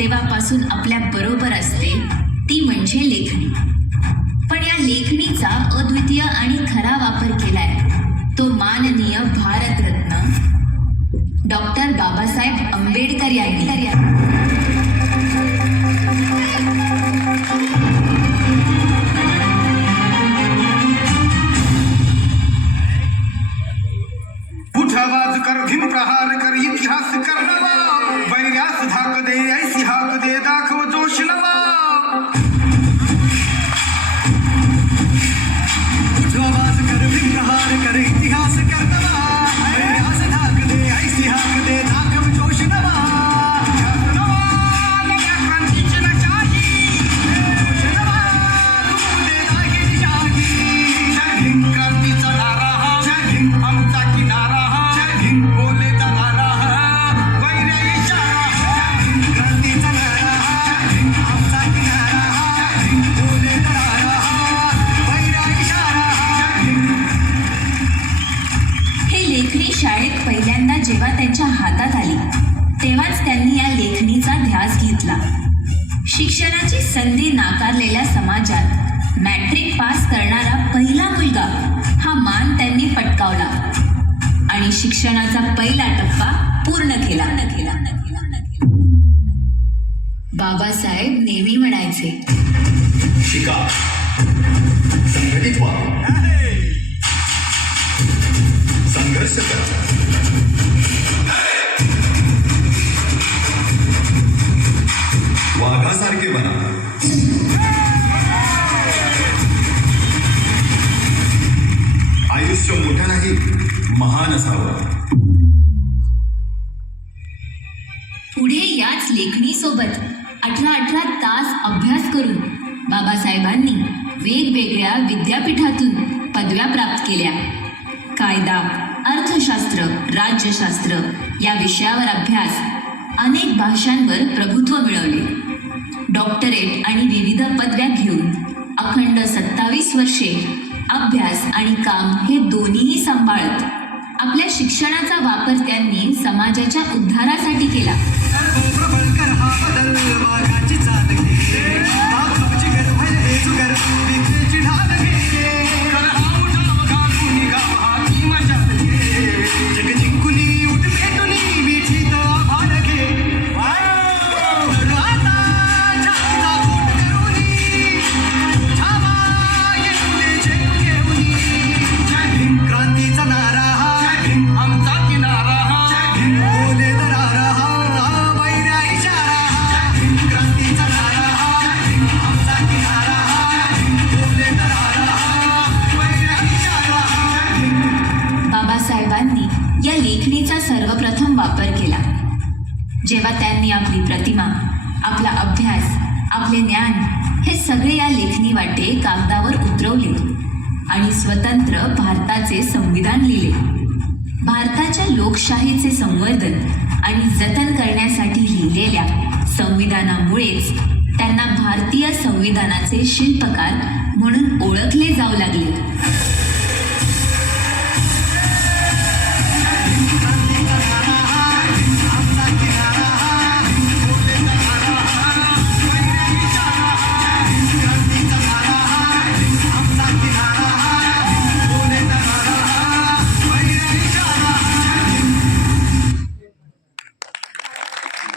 तेव्हापासून आपल्या बरोबर असते ती म्हणजे लेखणी. पण या लेखणीचा अद्वितीय आणि खरा वापर केलाय तो माननीय भारतरत्न डॉक्टर बाबासाहेब आंबेडकर यांनी. आवाज कर भीम प्रहार कर इतिहास कर नवा वैर्यास धाक दे ऐसी हाक दे दाखव जोश नवा. आवाज कर भीम प्रहार कर इतिहास कर नवा वैर्यास धाक दे ऐसी हाक दे दाखव जोश नवा. क्रांतीची नशाही जोश नवा तू दे दागिरी शाही. जय भीम क्रांतीचा नारा हा जय भीम आमचा किनारा बोले नारा वैर्या इशारा क्रांतीचा नारा आमचा किनारा बोले नारा वैर्या इशारा. हे लेखणी शाळेत पहिल्यांदा जेव्हा त्यांच्या हातात आली तेव्हाच त्यांनी या लेखणीचा ध्यास घेतला. शिक्षणाची संधी नाकारलेल्या समाजात मॅट्रिक पास करणारा पहिला मुलगा हा मान त्यांनी पटकावला आणि शिक्षणाचा पहिला टप्पा पूर्ण केला. बाबासाहेब नेहमी म्हणायचे, शिका, संघटित व्हा, संघर्ष करा. वाघासारखे बना. आयुष्य मोठं नाही, महान असावं. पुढे याच लेखणीसोबत 18 तास अभ्यास करून बाबासाहेबांनी वेगवेगळ्या विद्यापीठातून पदव्या प्राप्त केल्या. कायदा, अर्थशास्त्र, राज्यशास्त्र या विषयावर अभ्यास, अनेक भाषांवर प्रभुत्व मिळवले. डॉक्टरेट आणि विविध पदव्या घेऊन अखंड 27 वर्षे अभ्यास आणि काम हे दोन्हीही सांभाळत आपल्या शिक्षणाचा वापर त्यांनी समाजाच्या उद्धारासाठी केला. आपला अभ्यास, आपले ज्ञान हे सगळे या लेखणी वाटे कागदावर उतरवले आणि स्वतंत्र भारताचे संविधान लिहिले. भारताच्या लोकशाहीचे संवर्धन आणि जतन करण्यासाठी लिहिलेल्या संविधानामुळेच त्यांना भारतीय संविधानाचे शिल्पकार म्हणून ओळखले जाऊ लागले.